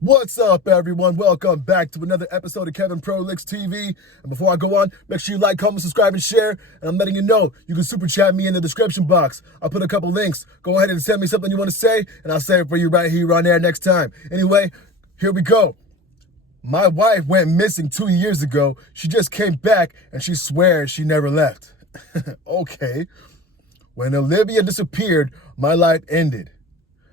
What's up, everyone? Welcome back to another episode of Kevin Prolix TV. And before I go on, make sure you like, comment, subscribe, and share. And I'm letting you know you can super chat me in the description box. I'll put a couple links. Go ahead and send me something you want to say, and I'll say it for you right here on air next time. Anyway, here we go. My wife went missing 2 years ago. She just came back, and she swears she never left. Okay. When Olivia disappeared, my life ended.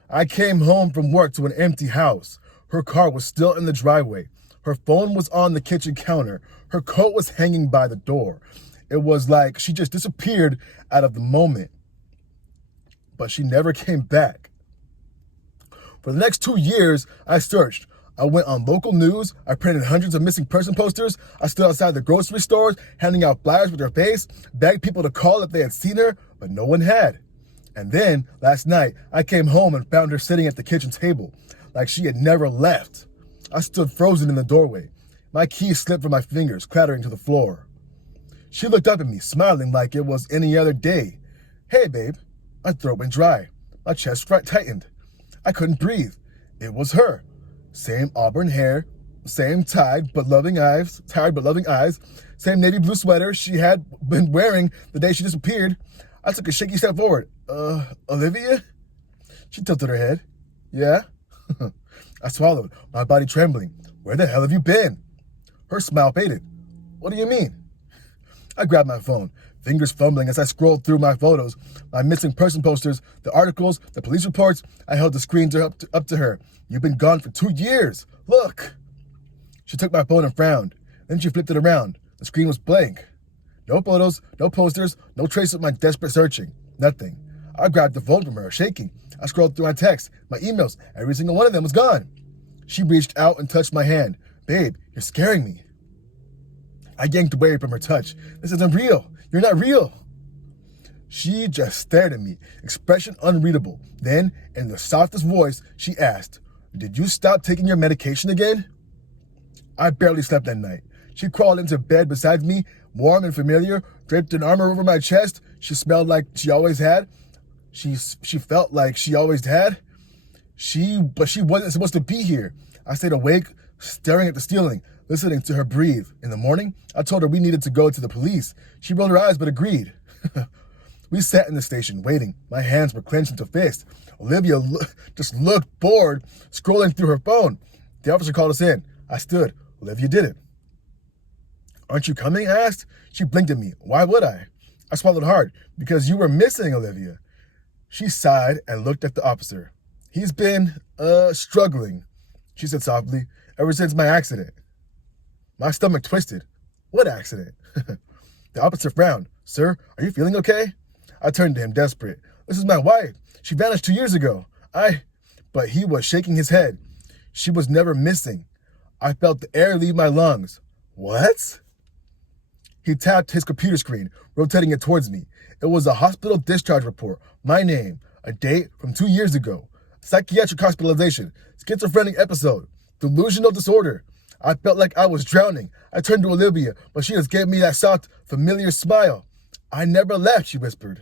I came home from work to an empty house. Her car was still in the driveway. Her phone was on the kitchen counter. Her coat was hanging by the door. It was like she just disappeared out of the moment. But she never came back. For the next 2 years, I searched. I went on local news. I printed hundreds of missing person posters. I stood outside the grocery stores, handing out flyers with her face, begged people to call if they had seen her, but no one had. And then, last night, I came home and found her sitting at the kitchen table, like she had never left. I stood frozen in the doorway. My keys slipped from my fingers, clattering to the floor. She looked up at me, smiling like it was any other day. Hey, babe. My throat went dry. My chest tightened. I couldn't breathe. It was her. Same auburn hair, same tired but loving eyes, same navy blue sweater she had been wearing the day she disappeared. I took a shaky step forward. Olivia? She tilted her head. Yeah? I swallowed, my body trembling. Where the hell have you been? Her smile faded. What do you mean? I grabbed my phone, fingers fumbling as I scrolled through my photos, my missing person posters, the articles, the police reports. I held the screen up to her. You've been gone for 2 years. Look. She took my phone and frowned. Then she flipped it around. The screen was blank. No photos, no posters, no trace of my desperate searching. Nothing. I grabbed the phone from her, shaking. I scrolled through my texts, my emails. Every single one of them was gone. She reached out and touched my hand. Babe, you're scaring me. I yanked away from her touch. This isn't real. You're not real. She just stared at me, expression unreadable. Then, in the softest voice, she asked, Did you stop taking your medication again? I barely slept that night. She crawled into bed beside me, warm and familiar, draped an armor over my chest. She smelled like she always had. She felt like she always had. But she wasn't supposed to be here. I stayed awake, staring at the ceiling, listening to her breathe. In the morning, I told her we needed to go to the police. She rolled her eyes but agreed. We sat in the station, waiting. My hands were clenched into fists. Olivia just looked bored, scrolling through her phone. The officer called us in. I stood. Olivia did it. Aren't you coming? I asked. She blinked at me. Why would I? I swallowed hard. Because you were missing, Olivia. She sighed and looked at the officer. He's been, struggling, she said softly, ever since my accident. My stomach twisted. What accident? The officer frowned. Sir, are you feeling okay? I turned to him, desperate. This is my wife. She vanished 2 years ago. But he was shaking his head. She was never missing. I felt the air leave my lungs. What? He tapped his computer screen, rotating it towards me. It was a hospital discharge report, my name, a date from 2 years ago, psychiatric hospitalization, schizophrenic episode, delusional disorder. I felt like I was drowning. I turned to Olivia, but she just gave me that soft, familiar smile. I never left, she whispered.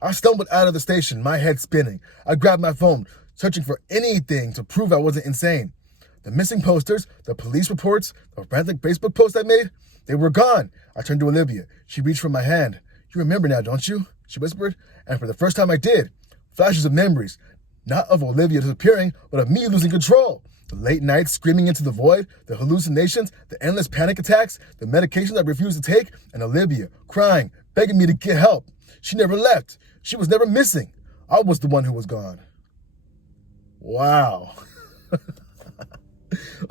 I stumbled out of the station, my head spinning. I grabbed my phone, searching for anything to prove I wasn't insane. The missing posters, the police reports, the frantic Facebook post I made, they were gone. I turned to Olivia. She reached for my hand. You remember now, don't you? She whispered. And for the first time I did. Flashes of memories. Not of Olivia disappearing, but of me losing control. The late nights screaming into the void, the hallucinations, the endless panic attacks, the medications I refused to take, and Olivia crying, begging me to get help. She never left. She was never missing. I was the one who was gone. Wow.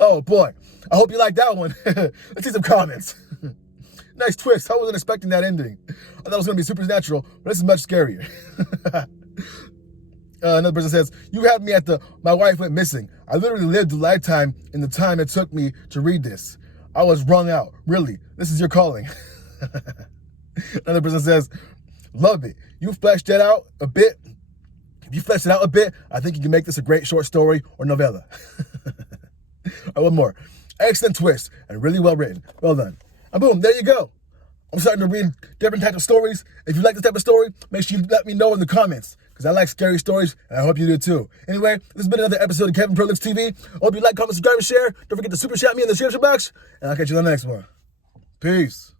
Oh boy, I hope you liked that one. Let's see some comments. Nice twist. I wasn't expecting that ending. I thought it was going to be supernatural, but this is much scarier. Another person says, you had me at my wife went missing. I literally lived a lifetime in the time it took me to read this. I was wrung out. Really, this is your calling. Another person says, love it. You fleshed that out a bit. If you flesh it out a bit, I think you can make this a great short story or novella. All right, one more. Excellent twist and really well written. Well done. And boom, there you go. I'm starting to read different types of stories. If you like this type of story, make sure you let me know in the comments. because I like scary stories, and I hope you do too. Anyway, this has been another episode of Kevin Prolix TV. I hope you like, comment, subscribe, and share. Don't forget to super chat me in the description box, and I'll catch you in the next one. Peace.